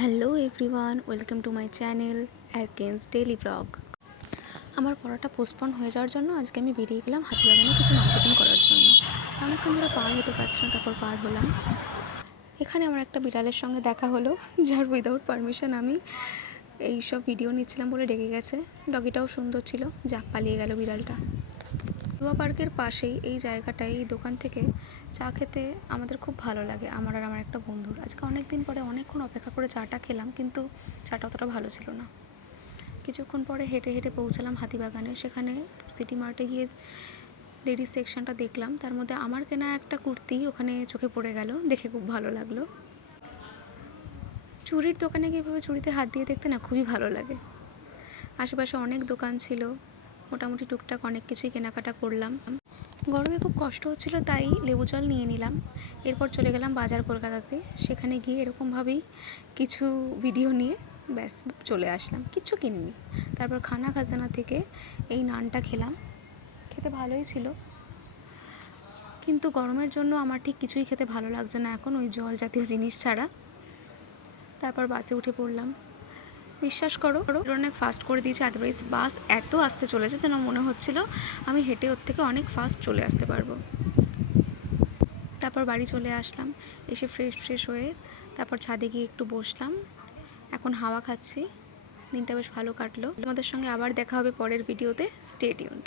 Hello everyone, welcome to my channel Arkens daily blog. আমার পড়াটা postpone হয়ে যাওয়ার জন্য আজকে আমি বেরিয়ে গেলাম হাতিবাগানে কিছু মার্কেটিং করার জন্য। অনেকক্ষণ ধরে পার হতে পারছি না, তারপর পার হলাম। এখানে আমার একটা বিড়ালের সঙ্গে দেখা হলো, যার উইদাউট পারমিশন আমি এই সব ভিডিও নিচ্ছিলাম বলে ডেকে গেছে। ডগিটাও সুন্দর ছিল, যা পালিয়ে গেল বিড়ালটা। দুয়া পার্কের পাশেই এই জায়গাটায়, এই দোকান থেকে চা খেতে আমাদের খুব ভালো লাগে, আমার আর আমার একটা বন্ধুর। আজকে অনেক দিন পরে অনেকক্ষণ অপেক্ষা করে চাটা খেলাম, কিন্তু চাটা অতটা ভালো ছিল না। কিছুক্ষণ পরে হেঁটে হেঁটে পৌঁছালাম হাতিবাগানে। সেখানে সিটি মার্টে গিয়ে লেডিস সেকশনটা দেখলাম, তার মধ্যে আমার কেনা একটা কুর্তি ওখানে চোখে পড়ে গেল, দেখে খুব ভালো লাগলো। চুড়ির দোকানে গিয়ে এভাবে চুড়িতে হাত দিয়ে দেখতে না খুবই ভালো লাগে। আশেপাশে অনেক দোকান ছিল, মোটামুটি টুকটাক অনেক কিছুই কেনাকাটা করলাম। গরমে খুব কষ্ট হচ্ছিলো, তাই লেবু জল নিয়ে নিলাম। এরপর চলে গেলাম বাজার কলকাতাতে। সেখানে গিয়ে এরকমভাবেই কিছু ভিডিও নিয়ে ব্যাস চলে আসলাম, কিচ্ছু কিনিনি। তারপর খানা খাজানা থেকে এই নানটা খেলাম, খেতে ভালোই ছিল, কিন্তু গরমের জন্য আমার ঠিক কিছুই খেতে ভালো লাগছে না এখন, ওই জল জাতীয় জিনিস ছাড়া। তারপর বাসে উঠে পড়লাম। বিশ্বাস করো, অনেক ফাস্ট করে দিয়েছে, আদারওয়াইজ বাস এত আসতে চলেছে যেন মনে হচ্ছিল আমি হেঁটে ওর থেকে অনেক ফাস্ট চলে আসতে পারবো। তারপর বাড়ি চলে আসলাম, এসে ফ্রেশ হয়ে তারপর ছাদে গিয়ে একটু বসলাম। এখন হাওয়া খাচ্ছি, দিনটা বেশ ভালো কাটলো। তোমাদের সঙ্গে আবার দেখা হবে পরের ভিডিওতে। Stay tuned.